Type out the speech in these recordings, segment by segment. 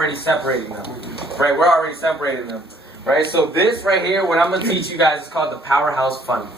already separating them, right? We're already separating them, right? So this right here, what I'm gonna teach you guys is called the Powerhouse Funnel,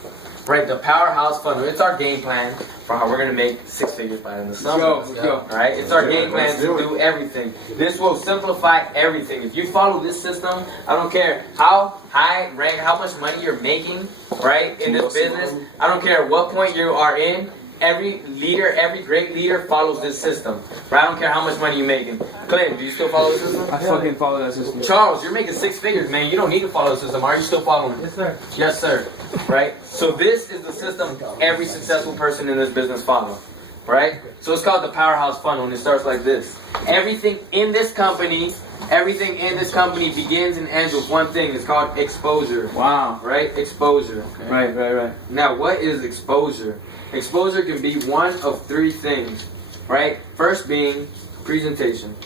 right? The Powerhouse Funnel. It's our game plan for how we're gonna make 6 figures by the end of the summer. Let's go. Right? It's our game plan to do everything. This will simplify everything. If you follow this system, I don't care how high rank, how much money you're making, right, in this business. I don't care what point you are in. Every leader, every great leader follows this system. Right? I don't care how much money you're making. Clinton, do you still follow the system? I fucking follow that system. Charles, you're making 6 figures, man. You don't need to follow the system. Are you still following it? Yes, sir. Yes, sir. Right? So this is the system every successful person in this business follows. Right? So it's called the Powerhouse Funnel, and it starts like this. Everything in this company begins and ends with one thing. It's called exposure. Wow. Right? Exposure. Okay. Right. Now, what is exposure? Exposure can be one of 3 things, right? First being presentation.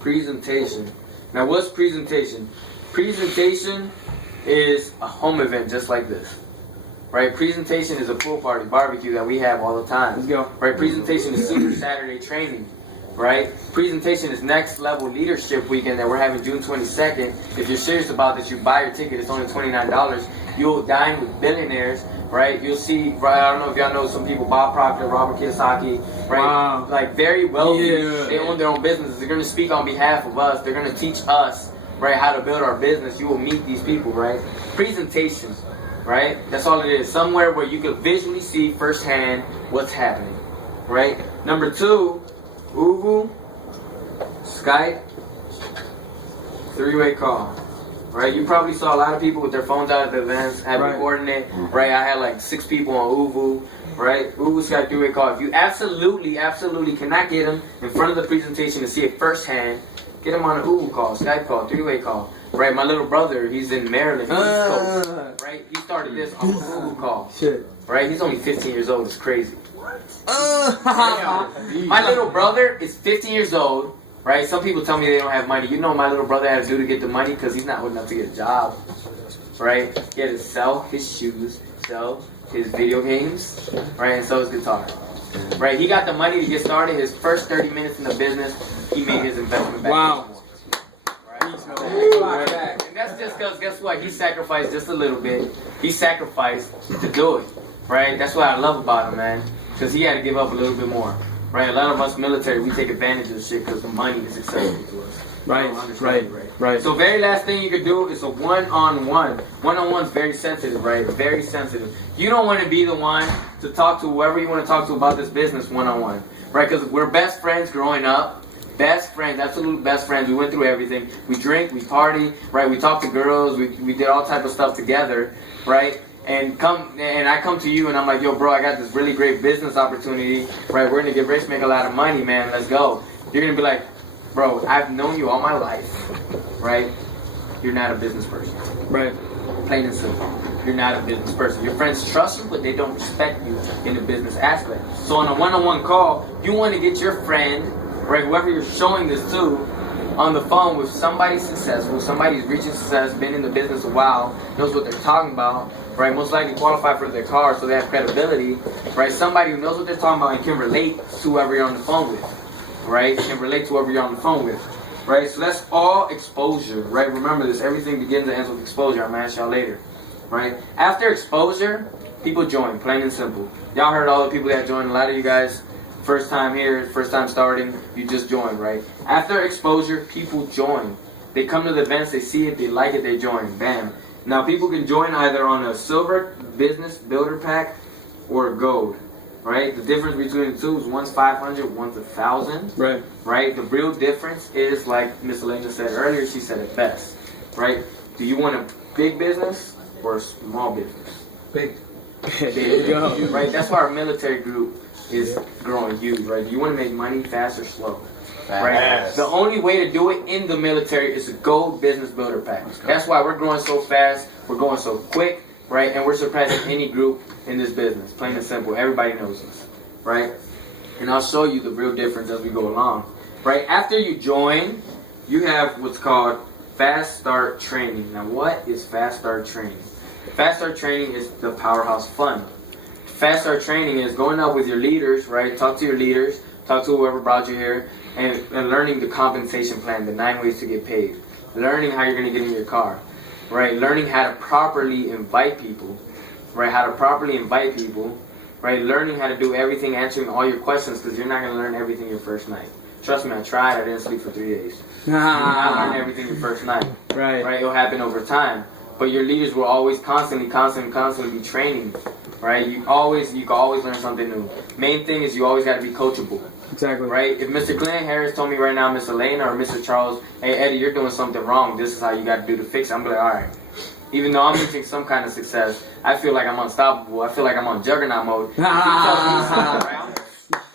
Presentation. Now, what's presentation? Presentation is a home event just like this, right? Presentation is a pool party, barbecue that we have all the time. Let's go. Right? Presentation is Super Saturday training, right? Presentation is Next Level Leadership Weekend that we're having June 22nd. If you're serious about this, you buy your ticket. It's only $29. You'll dine with billionaires, right? You'll see, right, I don't know if y'all know some people, Bob Proctor, Robert Kiyosaki, right? Wow. Like very wealthy. Yeah. They own their own businesses. They're going to speak on behalf of us. They're going to teach us, right, how to build our business. You will meet these people, right? Presentation, right? That's all it is. Somewhere where you can visually see firsthand what's happening, right? Number 2, Oovu, Skype, 3-way call. Right, you probably saw a lot of people with their phones out at the events, have recording it. Right, I had like 6 people on Oovu. Right, Oovu, Skype, 3-way call. If you absolutely cannot get them in front of the presentation to see it firsthand, get them on an Oovu call, Skype call, 3-way call. Right, my little brother, he's in Maryland, East Coast. Right, he started this on an Oovu call. Shit. Right, he's only 15 years old. It's crazy. My little brother is 15 years old. Right? Some people tell me they don't have money. You know what my little brother had to do to get the money? Because he's not old enough to get a job. Right? He had to sell his shoes, sell his video games, right? And sell his guitar. Right? He got the money to get started. His first 30 minutes in the business, he made his investment back. Wow. Right? And that's just because, guess what? He sacrificed just a little bit. He sacrificed to do it. Right? That's what I love about him, man. Because he had to give up a little bit more. Right, a lot of us military, we take advantage of shit because the money is accessible to us. Right. So very last thing you could do is a one-on-one. One-on-one is very sensitive, right? Very sensitive. You don't want to be the one to talk to whoever you want to talk to about this business one-on-one. Right, because we're best friends growing up. Best friends, absolute best friends. We went through everything. We drink, we party, right? We talk to girls, we did all type of stuff together, right? And I come to you and I'm like, yo, bro, I got this really great business opportunity, right? We're gonna get rich, make a lot of money, man. Let's go. You're gonna be like, bro, I've known you all my life, right? You're not a business person, Right. plain and simple. You're not a business person. Your friends trust you, but they don't respect you in the business aspect. So on a one-on-one call, you want to get your friend, right, whoever you're showing this to, on the phone with somebody successful, somebody who's reaching success, been in the business a while, knows what they're talking about, right? Most likely qualified for their car, so they have credibility, right? Somebody who knows what they're talking about and can relate to whoever you're on the phone with, right? Can relate to whoever you're on the phone with, right? So that's all exposure, right? Remember this, everything begins and ends with exposure. I'm gonna ask y'all later, right? After exposure, people join, plain and simple. Y'all heard all the people that joined. A lot of you guys, first time here, first time starting, you just joined, right? After exposure, people join. They come to the events, they see it, they like it, they join. Bam. Now, people can join either on a silver business builder pack or a gold, right? The difference between the two is one's 500, one's 1,000. Right. Right? The real difference is, like Miss Elena said earlier, she said it best, right? Do you want a big business or a small business? Big. Big. Right? That's why our military group is growing huge, right? Do you want to make money fast or slow? Right? The only way to do it in the military is a gold business builder pack. That's why we're growing so fast, we're going so quick, right? And we're surpassing any group in this business. Plain and simple. Everybody knows this, right? And I'll show you the real difference as we go along. Right? After you join, you have what's called Fast Start Training. Now, what is Fast Start Training? Fast Start Training is the Powerhouse Fund. Fast Start Training is going out with your leaders, right? Talk to your leaders, talk to whoever brought you here, and learning the compensation plan, the 9 ways to get paid, learning how you're going to get in your car, right? Learning how to properly invite people, right? How to properly invite people, right? Learning how to do everything, answering all your questions, because you're not going to learn everything your first night. Trust me, I tried. I didn't sleep for 3 days. You're not learn everything your first night. Right. Right? It'll happen over time. But your leaders will always constantly be training. Right? You can always learn something new. Main thing is you always got to be coachable. Exactly. Right? If Mr. Glenn Harris told me right now, Miss Elena or Mr. Charles, hey Eddie, you're doing something wrong. This is how you got to do to fix it. I'm like, all right. Even though I'm reaching some kind of success, I feel like I'm unstoppable. I feel like I'm on juggernaut mode.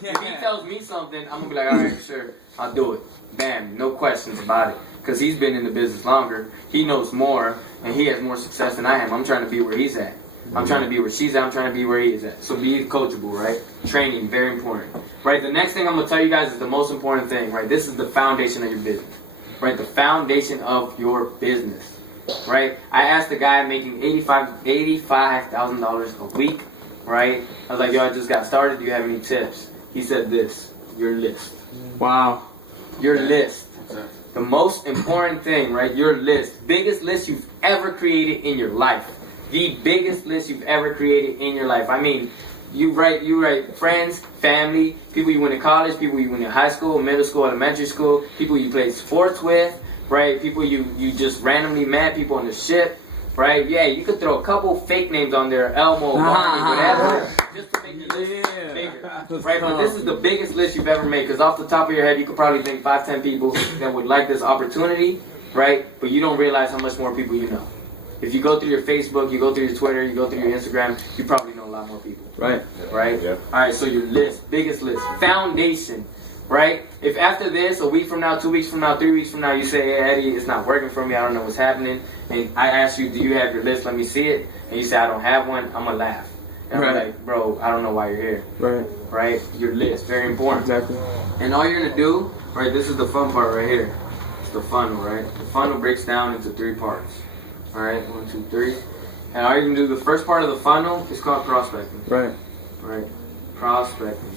If he tells me something, I'm going to be like, all right, sure, I'll do it. Bam, no questions about it. Because he's been in the business longer. He knows more, and he has more success than I am. I'm trying to be where he's at. I'm trying to be where she's at. I'm trying to be where he is at. So be coachable, right? Training, very important. Right, the next thing I'm going to tell you guys is the most important thing, right? This is the foundation of your business. Right, the foundation of your business. Right? I asked a guy making $85,000 a week, right? I was like, yo, I just got started. Do you have any tips? He said this, your list. Wow. Your list. The most important thing, right? Your list. Biggest list you've ever created in your life. The biggest list you've ever created in your life. I mean, you write friends, family, people you went to college, people you went to high school, middle school, elementary school, people you played sports with, right? People you just randomly met, people on the ship, right? Yeah, you could throw a couple fake names on there, Elmo, Barney, whatever, just to make your list bigger, right? But this is the biggest list you've ever made, because off the top of your head, you could probably think 5, 10 people that would like this opportunity, right? But you don't realize how much more people you know. If you go through your Facebook, you go through your Twitter, you go through your Instagram, you probably know a lot more people. Right. Right? Yeah. All right, so your list, biggest list, foundation, right? If after this, a week from now, 2 weeks from now, 3 weeks from now, you say, hey, Eddie, it's not working for me, I don't know what's happening, and I ask you, do you have your list? Let me see it. And you say, I don't have one, I'm going to laugh. And I'm like, bro, I don't know why you're here. Right. Right? Your list, very important. Exactly. And all you're going to do, right, this is the fun part right here. It's the funnel, right? The funnel breaks down into 3 parts. All right, 1, 2, 3. And all you can do, the first part of the funnel is called prospecting. Right. Right. Prospecting.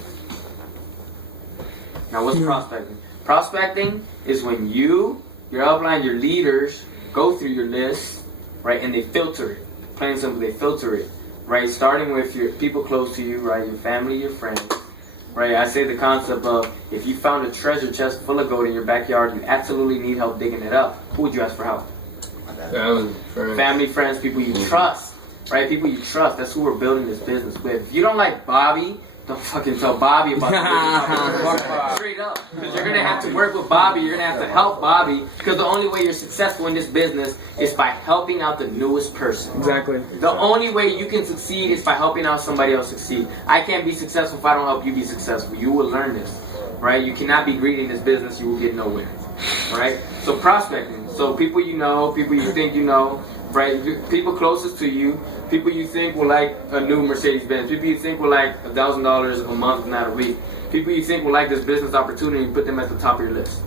Now, what's prospecting? Prospecting is when you, your upline, your leaders go through your list, right, and they filter it. Plain and simple, they filter it, right? Starting with your people close to you, right, your family, your friends, right? I say the concept of if you found a treasure chest full of gold in your backyard, you absolutely need help digging it up. Who would you ask for help? Family, friends, people you trust, right? People you trust. That's who we're building this business with. If you don't like Bobby, don't fucking tell Bobby about the business. Straight up. Because you're going to have to work with Bobby. You're going to have to help Bobby. Because the only way you're successful in this business is by helping out the newest person. Exactly. The only way you can succeed is by helping out somebody else succeed. I can't be successful if I don't help you be successful. You will learn this, right? You cannot be greedy in this business. You will get nowhere, right? So prospecting. So people you know, people you think you know, right? People closest to you, people you think will like a new Mercedes-Benz, people you think will like $1,000 a month, not a week, people you think will like this business opportunity, put them at the top of your list.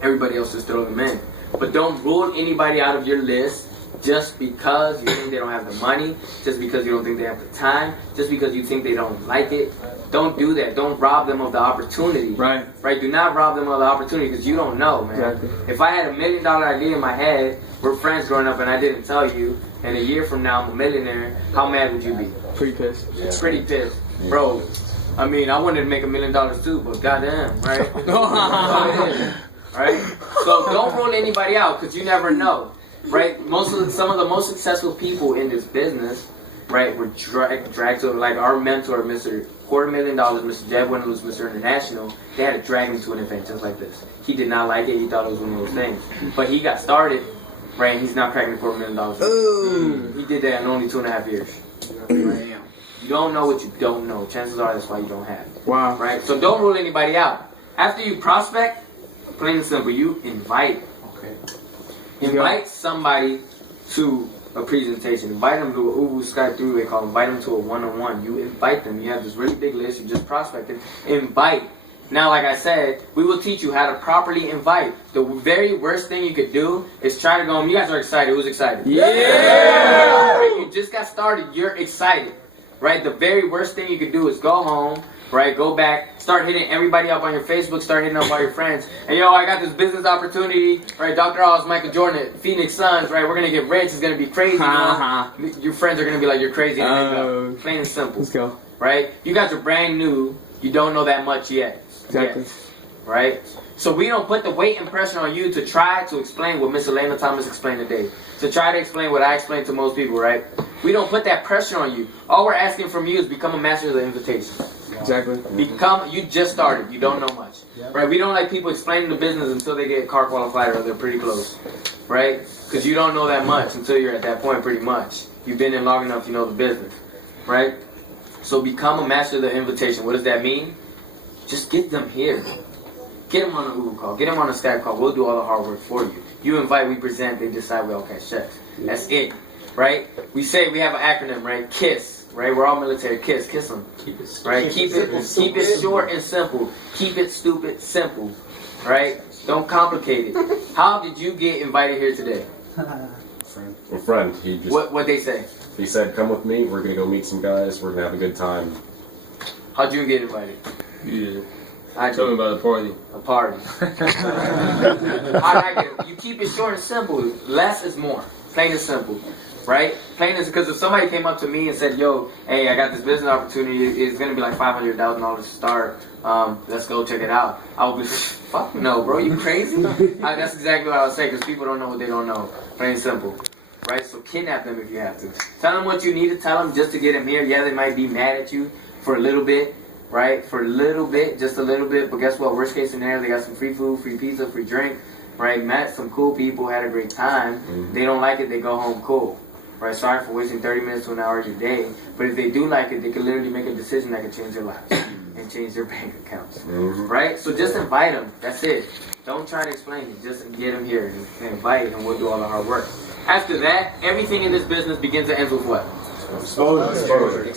Everybody else just throw them in. But don't rule anybody out of your list just because you think they don't have the money, just because you don't think they have the time, just because you think they don't like it. Don't do that. Don't rob them of the opportunity. Right. Right? Do not rob them of the opportunity because you don't know, man. Exactly. If I had $1 million idea in my head, we're friends growing up and I didn't tell you, and a year from now I'm a millionaire, how mad would you be? Pretty pissed. Yeah. Pretty pissed. Bro, I mean, I wanted to make $1 million too, but goddamn, right? Right? So don't rule anybody out because you never know. Right? Some of the most successful people in this business, right, were dragged to, like our mentor, Mr. $250,000, Mr. Jeb Wendell, who's Mr. International. They had to drag him to an event just like this. He did not like it. He thought it was one of those things. But he got started, right, and he's now cracking $4 million. Ooh. He did that in only 2.5 years. Right? You don't know what you don't know. Chances are that's why you don't have it. Wow. Right? So don't rule anybody out. After you prospect, plain and simple, you invite. Invite somebody to a presentation. Invite them to a Ubu Skype 3, they call them. Invite them to a one-on-one. You invite them. You have this really big list. You just prospected. Invite. Now, like I said, we will teach you how to properly invite. The very worst thing you could do is try to go home. You guys are excited. Who's excited? Yeah! You just got started. You're excited. Right? The very worst thing you could do is go home, right? Go back, start hitting everybody up on your Facebook, start hitting up all your friends. Hey, yo, I got this business opportunity, right? Dr. Oz, Michael Jordan, Phoenix Suns, right? We're going to get rich. It's going to be crazy. You know? Your friends are going to be like, you're crazy. Plain and simple. Let's go. Right? You guys are brand new. You don't know that much yet. Exactly. Right? So we don't put the weight and pressure on you to try to explain what Miss Elena Thomas explained today. To try to explain what I explained to most people, right? We don't put that pressure on you. All we're asking from you is become a master of the invitation. Exactly. You just started. You don't know much. Right? We don't like people explaining the business until they get car qualified or they're pretty close. Right? Because you don't know that much until you're at that point pretty much. You've been in long enough, you know the business. Right? So become a master of the invitation. What does that mean? Just get them here. Get them on an Uber call. Get them on a Skype call. We'll do all the hard work for you. You invite, we present, they decide, we all cash checks. That's it. Right? We say we have an acronym, right? KISS. Right? We're all military. KISS. Kiss them. Right? Keep it short and simple. Keep it stupid simple. Right? Don't complicate it. How did you get invited here today? A friend. He just What they say? he said, "Come with me. We're gonna go meet some guys. We're gonna have a good time." How'd you get invited? Yeah. I Tell me did. about the party. A party. I like it. You keep it short and simple. Less is more. Plain and simple. Right? Plain is because if somebody came up to me and said, yo, hey, I got this business opportunity. It's going to be like $500,000 to start. Let's go check it out. I would be, fuck no, bro. You crazy? That's exactly what I would say because people don't know what they don't know. Plain and simple. Right? So kidnap them if you have to. Tell them what you need to tell them just to get them here. Yeah, they might be mad at you for a little bit. Right? For a little bit, just a little bit. But guess what? Worst case scenario, they got some free food, free pizza, free drink. Right? Met some cool people, had a great time. Mm-hmm. They don't like it, they go home cool. Right? Sorry for wasting 30 minutes to an hour of your day. But if they do like it, they can literally make a decision that can change their lives and change their bank accounts. Mm-hmm. Right? So just invite them. That's it. Don't try to explain it. Just get them here and invite, and we'll do all the hard work. After that, everything in this business begins and ends with what? Exposure.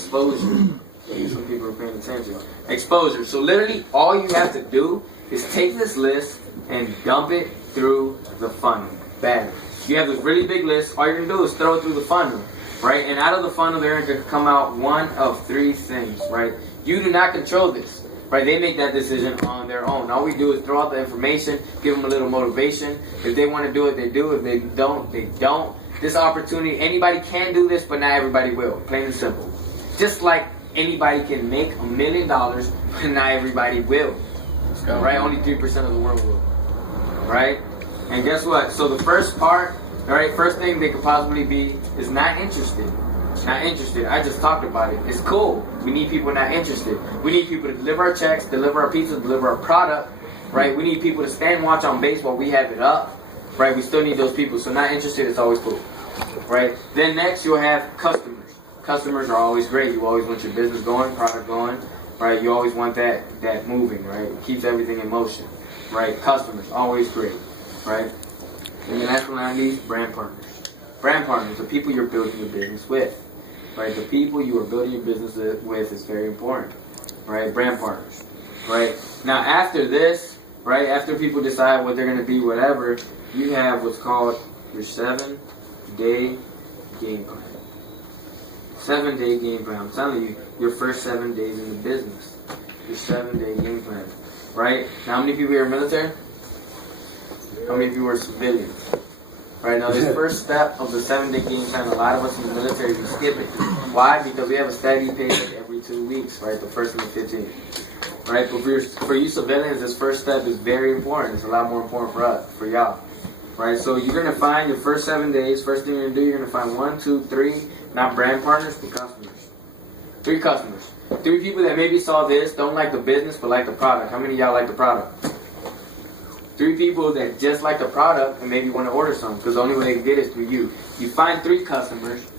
Some people are paying attention. Exposure. So literally, all you have to do is take this list and dump it through the funnel. Bam. You have this really big list. All you're going to do is throw it through the funnel. Right? And out of the funnel, they're going to come out one of three things. Right? You do not control this. Right? They make that decision on their own. All we do is throw out the information, give them a little motivation. If they want to do it, they do. If they don't, they don't. This opportunity, anybody can do this, but not everybody will. Plain and simple. Just like anybody can make $1 million, but not everybody will. Right? Only 3% of the world will. Right? And guess what? So the first part, right, first thing they could possibly be is not interested. Not interested. I just talked about it. It's cool. We need people not interested. We need people to deliver our checks, deliver our pizza, deliver our product. Right? We need people to stand and watch on base while we have it up. Right? We still need those people. So not interested is always cool. Right? Then next you'll have customers. Customers are always great. You always want your business going, product going, right? You always want that moving, right? It keeps everything in motion, right? Customers, always great, right? And then last but not least, brand partners. Brand partners, the people you're building your business with, right? The people you are building your business with is very important, right? Brand partners, right? Now after this, right? After people decide what they're going to be, whatever, you have what's called your 7-day game plan. 7-day game plan. I'm telling you, your first 7 days in the business. Your 7-day game plan. Right? Now, how many people are military? How many people are civilians? Right? Now, this first step of the 7-day game plan, a lot of us in the military, we skip it. Why? Because we have a steady pace every 2 weeks, right? The first and the 15th. Right? But for you civilians, this first step is very important. It's a lot more important for us, for y'all. Right? So you're going to find your first 7 days. First thing you're going to do, you're going to find 1, 2, 3, not brand partners, but customers. 3 customers. 3 people that maybe saw this, don't like the business, but like the product. How many of y'all like the product? 3 people that just like the product and maybe want to order some, because the only way they can get it is through you. You find 3 customers,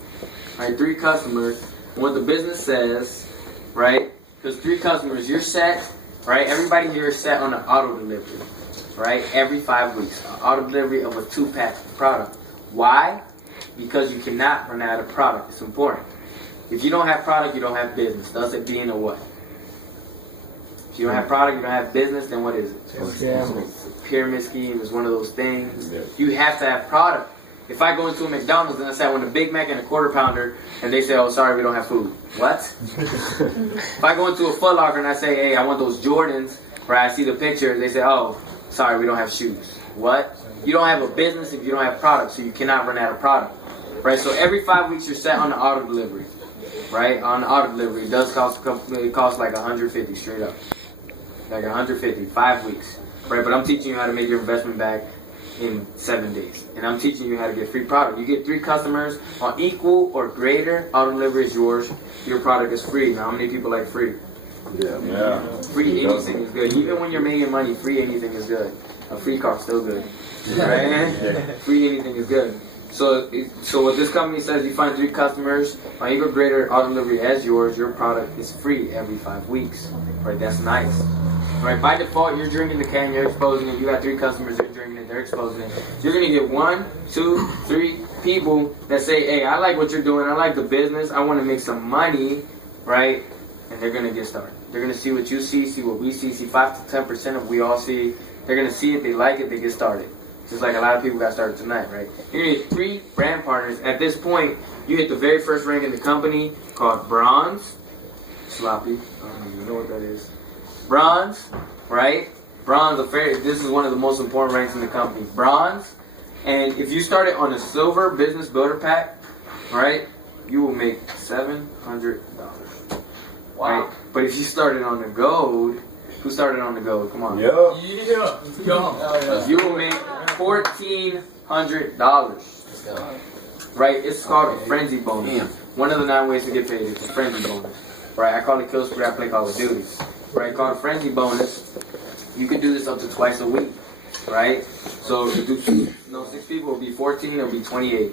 right? 3 customers. What the business says, right? Those 3 customers, you're set, right? Everybody here is set on an auto delivery, right? Every 5 weeks, an auto delivery of a 2-pack product. Why? Because you cannot run out of product. It's important. If you don't have product, you don't have business. Thus it being a what? If you don't have product, you don't have business, then what is it? It's a pyramid scheme. It's one of those things. You have to have product. If I go into a McDonald's and I say I want a Big Mac and a quarter pounder, and they say, oh, sorry, we don't have food. What? If I go into a Foot Locker and I say, hey, I want those Jordans, where I see the picture, they say, oh, sorry, we don't have shoes. What? You don't have a business if you don't have product, so you cannot run out of product. Right? So every 5 weeks you're set on the auto delivery. Right? On the auto delivery, it does cost like 150 straight up. Like 150, 5 weeks. Right? But I'm teaching you how to make your investment back in 7 days. And I'm teaching you how to get free product. You get 3 customers on equal or greater, auto delivery is yours. Your product is free. Now, how many people like free? Yeah. Free anything is good. Even when you're making money, free anything is good. A free car's still good. Right? Free anything is good. So what this company says, you find 3 customers on equal or greater auto delivery as yours, your product is free every 5 weeks. Right? That's nice. Right? By default, you're drinking the can, you're exposing it. You got 3 customers, they're drinking it, they're exposing it. You're gonna get 1, 2, 3 people that say, hey, I like what you're doing, I like the business, I want to make some money, right? And they're gonna get started. They're gonna see what you see what we see 5 to 10% of what we all see. They're gonna see it, they like it, they get started. Just like a lot of people got started tonight, right? You're gonna get 3 brand partners. At this point, you hit the very first rank in the company called Bronze. Sloppy. I don't even know what that is. Bronze, right? Bronze, this is one of the most important ranks in the company. Bronze. And if you started on a silver business builder pack, right, you will make $700. Wow. Right? But if you started on the gold, who started on the gold? Come on. Yeah. Let's go. You will make $1,400. Right? It's called a frenzy bonus. One of the 9 ways to get paid is a frenzy bonus. Right? I call it kill spree. I play Call of Duty. Right? Called a frenzy bonus. You can do this up to twice a week. Right? So if you do 6 people, it'll be 14. It'll be 28.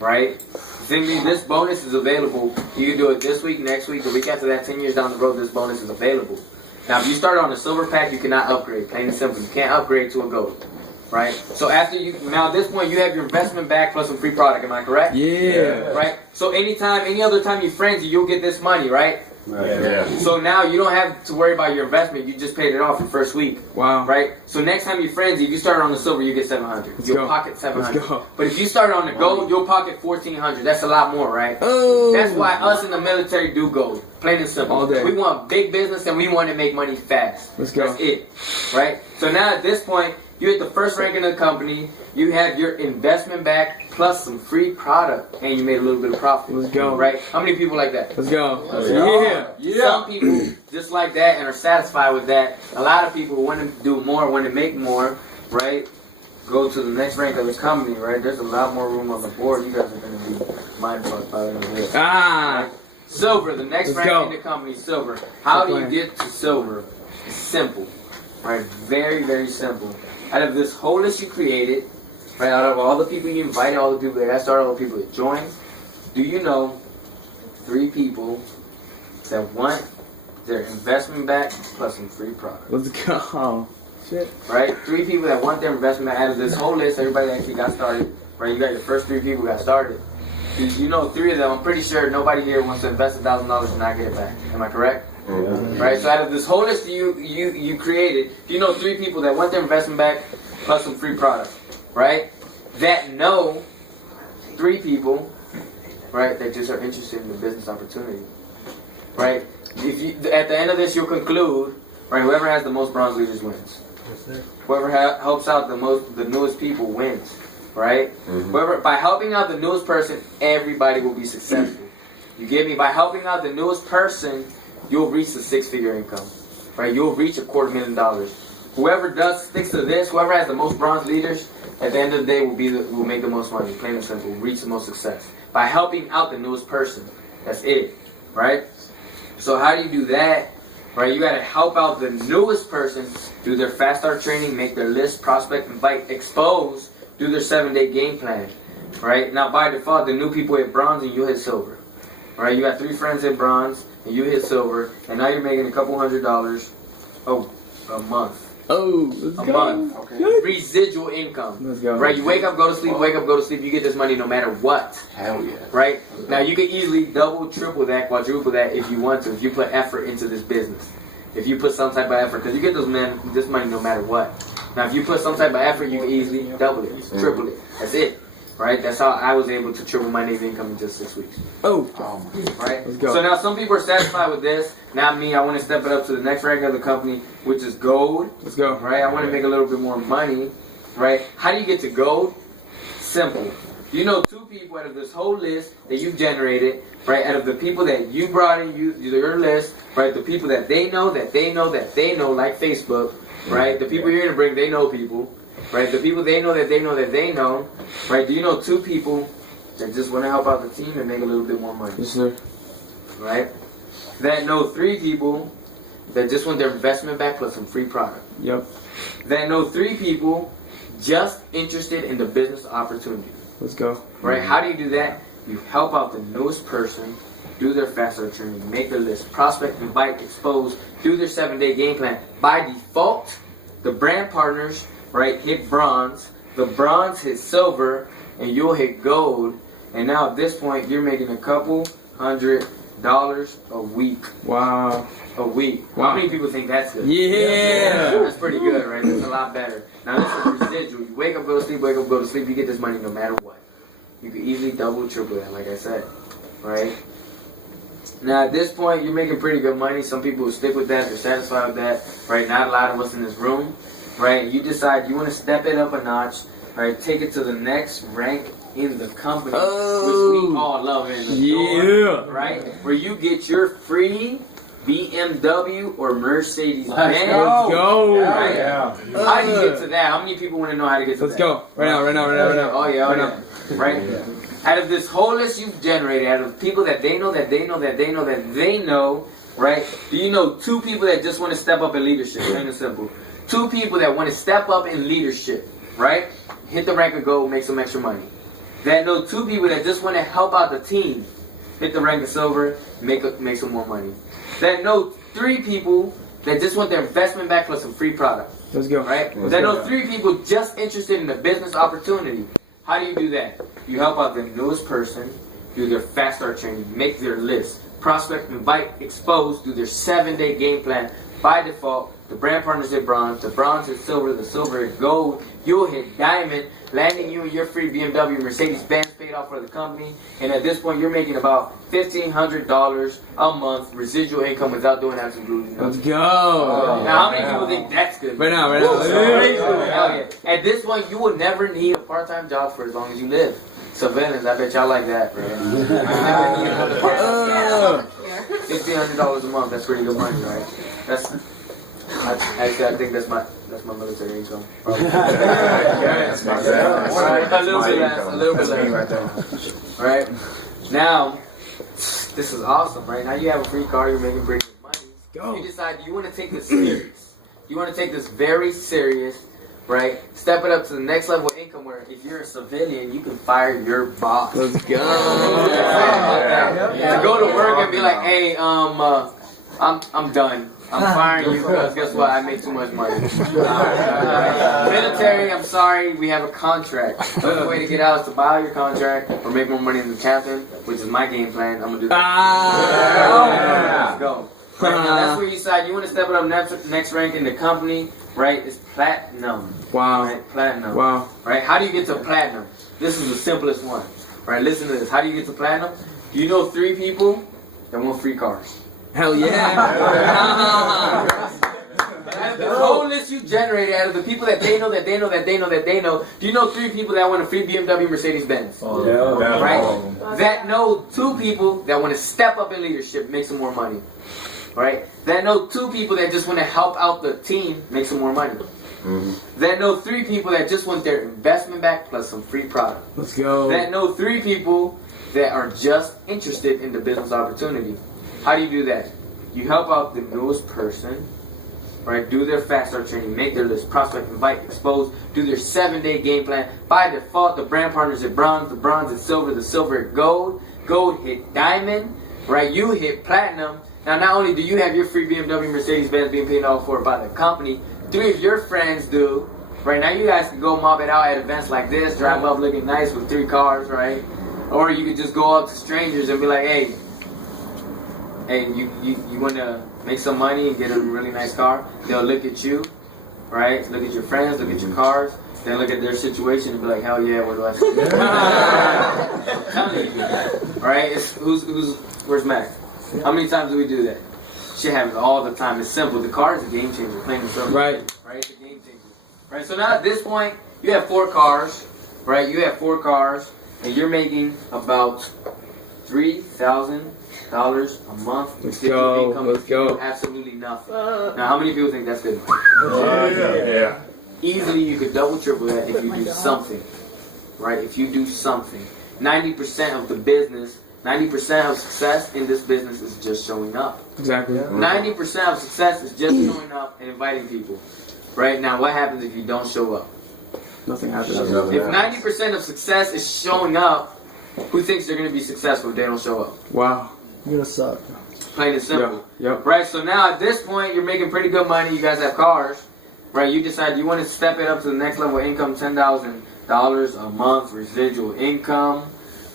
Right? The thing is, this bonus is available. You can do it this week, next week, the week after that. 10 years down the road, this bonus is available. Now, if you start on a silver pack, you cannot upgrade. Plain and simple. You can't upgrade to a gold. Right? So at this point, you have your investment back plus some free product. Am I correct? Yeah. Right? So any other time you frenzy, you'll get this money, right? Yeah. So now you don't have to worry about your investment. You just paid it off your first week. Wow. Right? So next time you frenzy, if you start on the silver, you get $700. You'll pocket $700. Let's go. But if you start on the gold, you'll pocket $1,400. That's a lot more, right? Oh. That's why us in the military do gold. Plain and simple. All day. We want big business and we want to make money fast. Let's go. That's it. Right? So now at this point, you hit the first rank in the company. You have your investment back plus some free product, and you made a little bit of profit. Let's go. Right? How many people like that? Let's go. Yeah. Some people just like that and are satisfied with that. A lot of people want to do more, want to make more, right? Go to the next rank of the company, right? There's a lot more room on the board. You guys are going to be mind-fucked by this. Ah. Silver, the next Let's rank go. in the company, silver. How do you get to silver? It's simple, right? Very, very simple. Out of this whole list you created, right? Out of all the people you invited, all the people that got started, all the people that joined, do you know 3 people that want their investment back plus some free product? Let's go. Shit. Right? 3 people that want their investment back. Out of this whole list, everybody that actually got started, right? You got your first 3 people got started. You know 3 of them. I'm pretty sure nobody here wants to invest $1,000 and not get it back. Am I correct? Mm-hmm. Right? So out of this whole list you created, you know 3 people that want their investment back plus some free product. Right? That know 3 people, right, that just are interested in the business opportunity. Right? If you, at the end of this, you'll conclude, right, whoever has the most bronze leaders wins. Whoever helps out the newest people wins. Right? Mm-hmm. Whoever, by helping out the newest person, everybody will be successful. You get me? By helping out the newest person, you'll reach the 6-figure income. Right? You'll reach $250,000. Whoever sticks to this, whoever has the most bronze leaders, at the end of the day will make the most money. Plain and simple. Will reach the most success. By helping out the newest person. That's it. Right? So how do you do that? Right? You gotta help out the newest person, do their fast start training, make their list, prospect, invite, expose, do their 7-day game plan. Right? Now by default, the new people hit bronze and you hit silver. Right? You got 3 friends hit bronze and you hit silver, and now you're making $200 a month. Oh, let's A go. month. Okay. Residual income. Let's go. Right? You wake up, go to sleep, wake up, go to sleep, you get this money no matter what. Hell yeah. Right? Now you can easily double, triple that, quadruple that if you want to, if you put effort into this business. If you put some type of effort, because you get this money no matter what. Now if you put some type of effort, you can easily double it, triple it. That's it. right? That's how I was able to triple my Navy income in just 6 weeks, Oh, right? Let's go. So now some people are satisfied with this. Not me. I want to step it up to the next rank of the company, which is gold, let's go. right? I want to make a little bit more money, right? How do you get to gold? Simple. You know 2 people out of this whole list that you've generated, right? Out of the people that you brought in your list, right? The people that they know, like Facebook, right? The people you're going to bring, they know people, right? The people they know, right? Do you know 2 people that just want to help out the team and make a little bit more money, Yes, sir. right? That know 3 people that just want their investment back plus some free product. Yep. That know 3 people just interested in the business opportunity. Let's go. Right? How do you do that? You help out the newest person, do their fast start journey, make their list, prospect, invite, expose, do their 7-day game plan. By default, the brand partners, right, hit bronze, the bronze hit silver, and you'll hit gold. And now at this point, you're making a couple $100 a week. Wow. A week. Wow. How many people think that's good? Yeah. That's pretty good, right? That's a lot better. Now this is residual. You wake up, go to sleep, wake up, go to sleep. You get this money no matter what. You can easily double, triple that, like I said, right? Now at this point, you're making pretty good money. Some people will stick with that. They're satisfied with that, right? Not a lot of us in this room, right? You decide you want to step it up a notch, right? Take it to the next rank in the company, which we all love in the store, right? Where you get your free BMW or Mercedes Benz. Let's go. Right? Yeah. How do you get to that? How many people want to know how to get to Let's that? go. Right now. Oh yeah, Right now. Right? Out of this whole list you've generated, out of people that they know, right? Do you know 2 people that just want to step up in leadership? Plain and simple. 2 people that want to step up in leadership, right? Hit the rank of gold, make some extra money. That know 2 people that just want to help out the team. Hit the rank of silver, make some more money. That know 3 people that just want their investment back plus some free product. Let's go. Right? That know 3 people just interested in the business opportunity. How do you do that? You help out the newest person, do their fast start training, make their list, prospect, invite, expose, do their 7-day game plan. By default, the brand partners hit bronze, the bronze is silver, the silver is gold. You'll hit diamond, landing you in your free BMW, Mercedes-Benz paid off for the company. And at this point, you're making about $1,500 a month residual income without doing absolutely nothing. Let's go. Now, how many people think that's good? Right now. Hell yeah. At this point, you will never need a part-time job for as long as you live. Surveillance, I bet y'all like that, bro. $1,500 a month, that's pretty good money, right? Actually, I think that's my military income. A little bit less. Right? Now, this is awesome, right? Now you have a free car, you're making pretty good money. Go. You decide you want to take this serious. You want to take this very serious, right? Step it up to the next level of income where if you're a civilian, you can fire your boss. Let's go. To go to work and be like, hey, I'm done. I'm firing you because guess what? I make too much money. Military, I'm sorry, we have a contract. The only way to get out is to buy out your contract or make more money than the captain, which is my game plan. I'm gonna do that. Let's go. Right, now that's where you decide you want to step it up next rank in the company, right? It's platinum. Wow. Right? Platinum. Wow. Right? How do you get to platinum? This is the simplest one. Right? Listen to this. How do you get to platinum? Do you know 3 people that want free cars? Hell yeah. Out of the whole list you generated, out of the people that they know, do you know 3 people that want a free BMW Mercedes-Benz? Right? That know 2 people that want to step up in leadership, make some more money. Right? That know 2 people that just want to help out the team, make some more money. That know 3 people that just want their investment back plus some free product. Let's go. That know 3 people that are just interested in the business opportunity. How do you do that? You help out the newest person, right? Do their fast start training, make their list, prospect, invite, expose, do their 7-day game plan. By default, the brand partners hit bronze, the bronze is silver, the silver hit gold, gold hit diamond, right? You hit platinum. Now, not only do you have your free BMW Mercedes-Benz being paid off for by the company, 3 of your friends do. Right now, you guys can go mob it out at events like this, drive up looking nice with 3 cars, right? Or you could just go up to strangers and be like, hey, you want to make some money and get a really nice car? They'll look at you, right? Look at your friends, look at your cars, then look at their situation and be like, hell yeah, what do I say? I'm telling you, right? Where's Mac? How many times do we do that? Shit happens all the time. It's simple. The car is a game changer, plain and simple. Right. Right? It's a game changer. Right? So now at this point, you have 4 cars, right? You have 4 cars, and you're making about $3,000 a month. Let's go. Let's go. Absolutely nothing. Now, how many people think that's good? Yeah. Easily, you could double, triple that if you do something. Right? If you do something. 90% of the business, 90% of success in this business is just showing up. Exactly. 90% of success is just showing up and inviting people. Right? Now, what happens if you don't show up? Nothing happens. If 90% of success is showing up, who thinks they're going to be successful if they don't show up? Wow. You're gonna suck. Plain and simple. Yep. Right? So now at this point, you're making pretty good money. You guys have cars. Right? You decide you want to step it up to the next level of income, $10,000 a month residual income.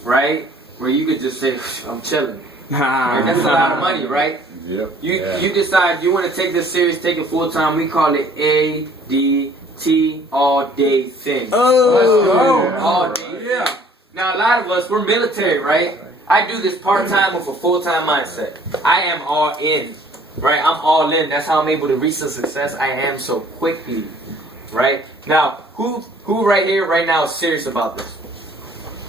Right? Where you could just say, I'm chilling. Right? That's a lot of money, right? Yep. You decide you want to take this serious, take it full time. We call it ADT, all day thing. Oh. All day. Yeah. Now a lot of us, we're military, right? I do this part time with a full time mindset. I am all in, right? I'm all in. That's how I'm able to reach the success I am so quickly, right? Now, who right here, right now, is serious about this,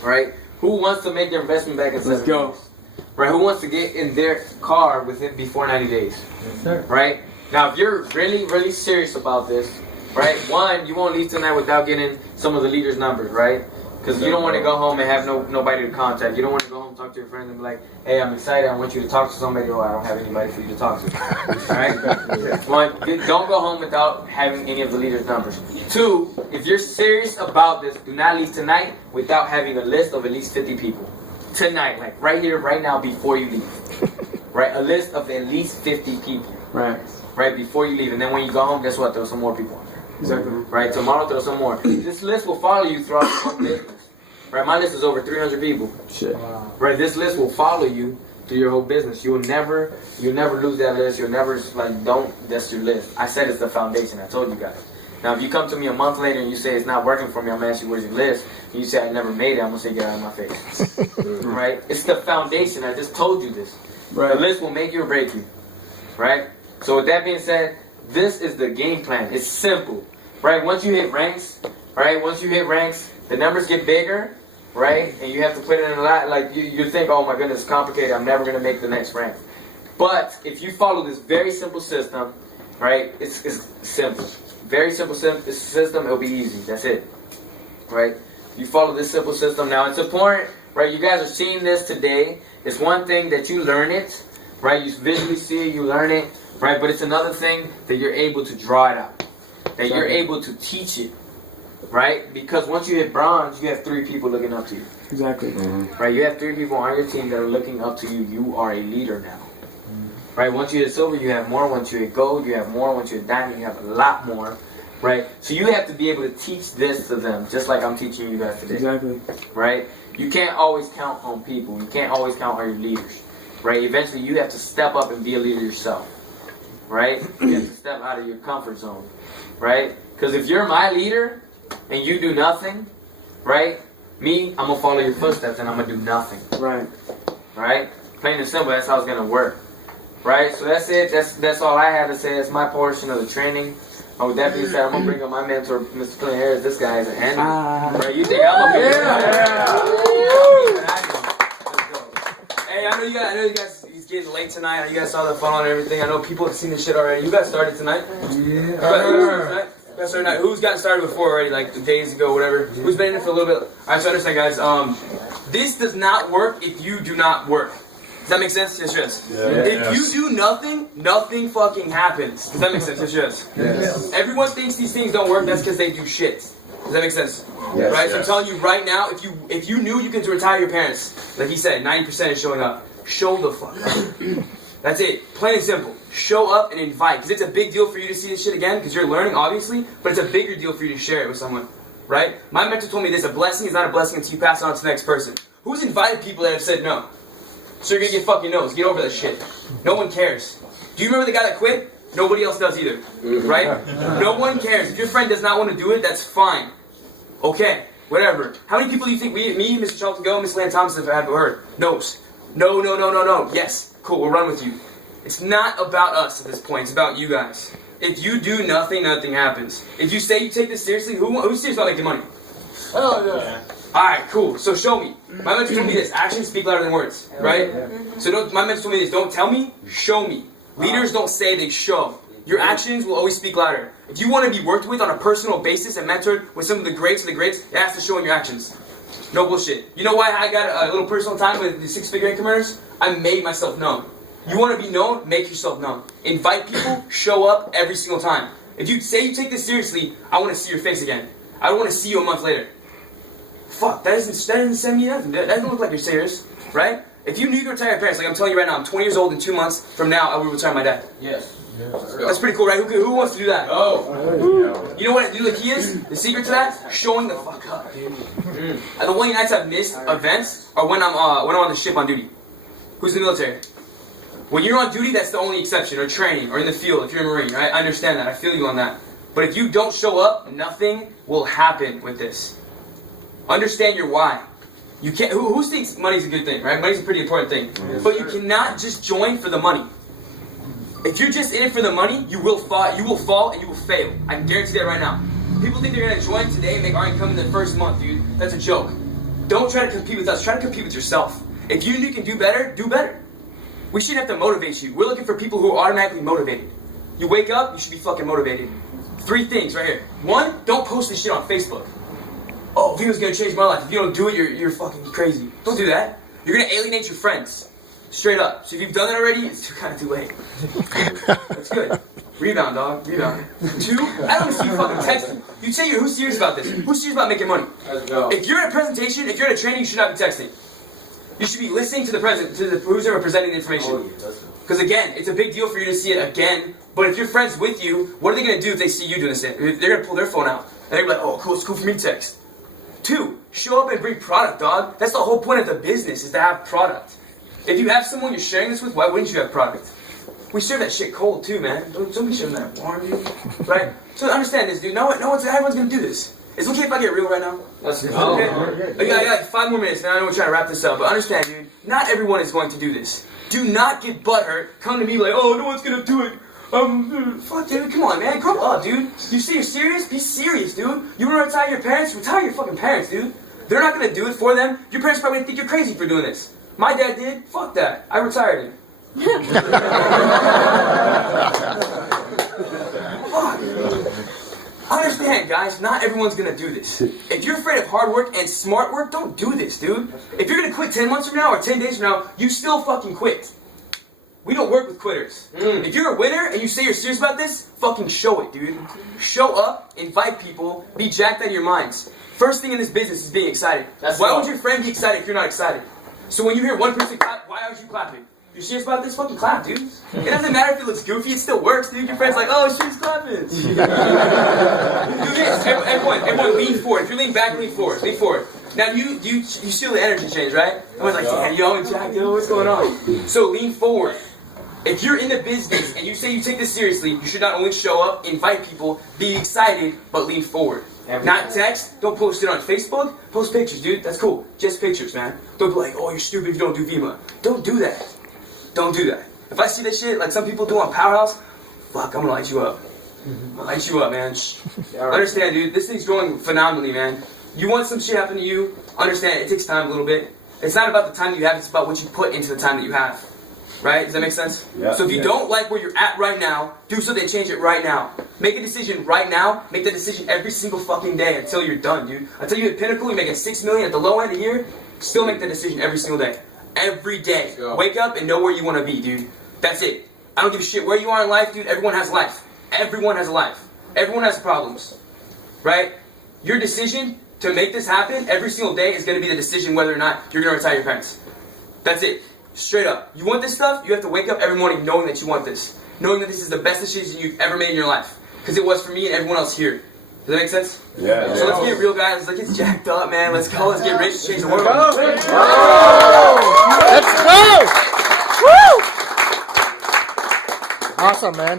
right? Who wants to make their investment back in 7 Let's go. days? Right? Who wants to get in their car before 90 days? Right? Now, if you're really, really serious about this, right? One, you won't leave tonight without getting some of the leaders' numbers, right? Because you don't want to go home and have nobody to contact. You don't want to go home and talk to your friends and be like, hey, I'm excited. I want you to talk to somebody. Oh, I don't have anybody for you to talk to. Right? One, don't go home without having any of the leaders' numbers. 2, if you're serious about this, do not leave tonight without having a list of at least 50 people. Tonight, like right here, right now, before you leave. Right? A list of at least 50 people. Right. Right? Before you leave. And then when you go home, guess what? There's some more people on there. Exactly. Right? Tomorrow, throw some more. This list will follow you throughout the whole business. Right? My list is over 300 people. Shit. Right? This list will follow you through your whole business. You'll never lose that list. You'll never, that's your list. I said it's the foundation. I told you guys. Now, if you come to me a month later and you say it's not working for me, I'm going to ask you, where's your list? And you say, I never made it, I'm going to say, get out of my face. Right? It's the foundation. I just told you this. Right. The list will make you or break you. Right? So with that being said, this is the game plan. It's simple. Right? Once you hit ranks, the numbers get bigger, right? And you have to put it in a lot. Like, you think, oh my goodness, it's complicated. I'm never going to make the next rank. But if you follow this very simple system, right? It's simple. Very simple system, it'll be easy. That's it. Right? You follow this simple system. Now, it's important, right? You guys are seeing this today. It's one thing that you learn it, right? You visually see it, you learn it, right? But it's another thing that you're able to draw it out. That you're able to teach it, right? Because once you hit bronze, you have 3 people looking up to you. Exactly. Right? You have 3 people on your team that are looking up to you. You are a leader now. Right? Once you hit silver, you have more. Once you hit gold, you have more. Once you hit diamond, you have a lot more. Right? So you have to be able to teach this to them, just like I'm teaching you guys today. Exactly. Right? You can't always count on people. You can't always count on your leaders. Right? Eventually, you have to step up and be a leader yourself. Right? You have to step out of your comfort zone. Right? Because if you're my leader and you do nothing, right? Me, I'm going to follow your footsteps and I'm going to do nothing. Right. Right? Plain and simple, that's how it's going to work. Right? So that's it. That's all I had to say. That's my portion of the training. With that being said, I'm going to bring up my mentor, Mr. Clint Harris. This guy is an animal. Right? You think I'm a big Hey, I know you guys. It's getting late tonight. I know you guys saw the funnel and everything. I know people have seen this shit already. You guys started tonight. Yeah. Who's gotten started before already? Like days ago, whatever. Who's been in it for a little bit? All right, so understand, guys. This does not work if you do not work. Does that make sense? Yes, yes. If you do nothing, nothing fucking happens. Does that make sense? Yes, yes. Yes. Everyone thinks these things don't work. That's because they do shit. Does that make sense? Yes, right? So I'm yes. telling you right now, if you knew you can retire your parents, like he said, 90% is showing up. Show the fuck up. That's it. Plain and simple. Show up and invite. Because it's a big deal for you to see this shit again, because you're learning, obviously, but it's a bigger deal for you to share it with someone. Right? My mentor told me this: a blessing is not a blessing until you pass it on to the next person. Who's invited people that have said no? So you're gonna get fucking no's. Get over that shit. No one cares. Do you remember the guy that quit? Nobody else does either, right? No one cares. If your friend does not want to do it, that's fine. Okay, whatever. How many people do you think me, Mr. Charlton Go, Miss Lan Thompson have heard? No's. No. Yes, cool, we'll run with you. It's not about us at this point. It's about you guys. If you do nothing, nothing happens. If you say you take this seriously, who's serious about making money? Oh, yeah. Alright, cool. So show me. My mentor told me this. Actions speak louder than words, right? So my mentor told me this. Don't tell me, show me. Leaders don't say, they show. Your actions will always speak louder. If you want to be worked with on a personal basis and mentored with some of the greats of the greats, it has to show in your actions. No bullshit. You know why I got a little personal time with the six-figure income earners? I made myself known. You want to be known? Make yourself known. Invite people, show up every single time. If you say you take this seriously, I want to see your face again. I don't want to see you a month later. Fuck, that doesn't send me nothing. That doesn't look like you're serious, right? If you knew you could retire your parents, like I'm telling you right now, I'm 20 years old in 2 months from now, I will retire my dad. Yes. That's pretty cool, right? Who wants to do that? Oh. You know what the key is? The secret to that? Showing the fuck up, dude. And the only nights I've missed events are when I'm on the ship on duty. Who's in the military? When you're on duty, that's the only exception, or training, or in the field, if you're a Marine, right? I understand that. I feel you on that. But if you don't show up, nothing will happen with this. Understand your why. You can't. Who thinks money's a good thing, right? Money's a pretty important thing. But you cannot just join for the money. If you're just in it for the money, you will fall, and you will fail. I can guarantee that right now. People think they're gonna join today and make our income in the first month, dude. That's a joke. Don't try to compete with us. Try to compete with yourself. If you can do better, do better. We shouldn't have to motivate you. We're looking for people who are automatically motivated. You wake up, you should be fucking motivated. 3 things right here. 1, don't post this shit on Facebook. Oh, video's gonna change my life. If you don't do it, you're fucking crazy. Don't do that. You're gonna alienate your friends. Straight up. So if you've done that already, it's kind of too late. That's good. Rebound, dog. Rebound. 2, I don't see you fucking texting. You say who's serious about this? Who's serious about making money? Let's go. If you're at a presentation, if you're at a training, you should not be texting. You should be listening to who's ever presenting the information. Because again, it's a big deal for you to see it again. But if your friend's with you, what are they gonna do if they see you doing this? They're gonna pull their phone out. And they're gonna be like, oh, cool, it's cool for me to text. 2, show up and bring product, dog. That's the whole point of the business, is to have product. If you have someone you're sharing this with, why wouldn't you have product? We serve that shit cold too, man. Don't be serving that warm, dude. Right? So understand this, dude. Everyone's gonna do this. Is it okay if I get real right now? Let's go. Okay? I got 5 more minutes, and I know we're trying to wrap this up, but understand, dude, not everyone is going to do this. Do not get butthurt. Come to me like, oh, no one's gonna do it. Fuck, dude, come on, man. Grow up, dude. You say you're serious? Be serious, dude. You wanna retire your parents? Retire your fucking parents, dude. They're not gonna do it for them. Your parents probably gonna think you're crazy for doing this. My dad did. Fuck that. I retired him. Fuck. Understand, guys, not everyone's gonna do this. If you're afraid of hard work and smart work, don't do this, dude. If you're gonna quit 10 months from now or 10 days from now, you still fucking quit. We don't work with quitters. If you're a winner and you say you're serious about this, fucking show it, dude. Show up, invite people, be jacked out of your minds. First thing in this business is being excited. Why would your friend be excited if you're not excited? So when you hear one person clap, why aren't you clapping? You serious about this? Fucking clap, dude. It doesn't matter if it looks goofy, it still works, dude. Your friend's like, oh, she's clapping. Do this. Everyone lean forward. If you're leaning back, lean forward. Lean forward. Now, you feel the energy change, right? Everyone's like, damn, yo, Jack, yo, what's going on? So lean forward. If you're in the business and you say you take this seriously, you should not only show up, invite people, be excited, but lean forward. Not text. Don't post it on Facebook. Post pictures, dude. That's cool. Just pictures, man. Don't be like, oh, you're stupid if you don't do Vima. Don't do that. Don't do that. If I see this shit like some people do on Powerhouse, fuck, I'm gonna light you up. I'm gonna light you up, man. Understand, dude. This thing's growing phenomenally, man. You want some shit happen to you, understand it takes time a little bit. It's not about the time that you have, it's about what you put into the time that you have. Right? Does that make sense? Yeah. So if you don't like where you're at right now, do something to change it right now. Make a decision right now. Make that decision every single fucking day until you're done, dude. Until you hit pinnacle, you're making $6 million at the low end a year, still make that decision every single day. Every day. Wake up and know where you want to be, dude. That's it. I don't give a shit where you are in life, dude. Everyone has life. Everyone has a life. Everyone has problems. Right? Your decision to make this happen every single day is going to be the decision whether or not you're going to retire your parents. That's it. Straight up. You want this stuff, you have to wake up every morning knowing that you want this. Knowing that this is the best decision you've ever made in your life. Because it was for me and everyone else here. Does that make sense? Yeah. So let's get real, guys. Let's get jacked up, man. Let's go. Let's get rich. Change the world. Let's go! Let's go! Woo! Awesome, man.